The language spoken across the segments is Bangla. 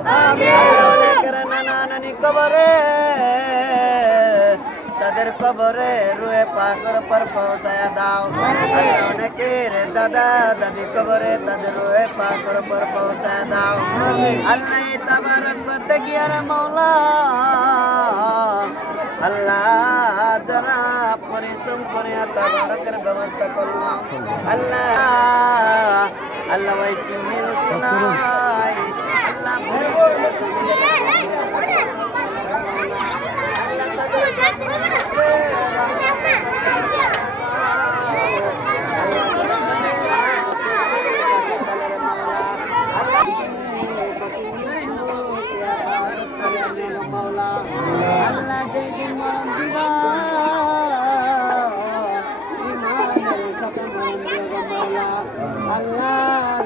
অনেকের নানা নানি কবরে তাদের কবরে রুয়ে পাকর পর পৌঁছায়া দাও। অনেকের দাদা দাদি কবরে তাদের রুয়ে পাকর পর পৌঁছায়া দাও। আল্লাহ তাবারক বদগিয়ার মাওলা আল্লাহ যারা পরিশ্রম করে তাবারকের ব্যবস্থা করলাম আল্লাহ আল্লাহ ভাই সিমিল সিলাই আল্লাহ আল্লাহ যেদিন মরণ দিবা আল্লাহ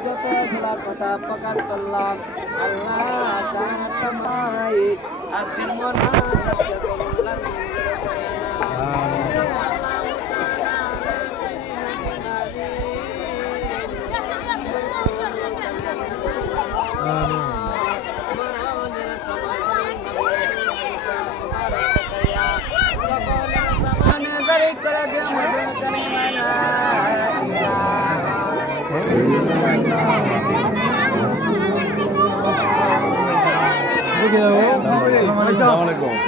যত গুলা কথা প্রকাশ করলাম আল্লাহ তার তোমায় আজকের মনা আসসালামু আলাইকুম।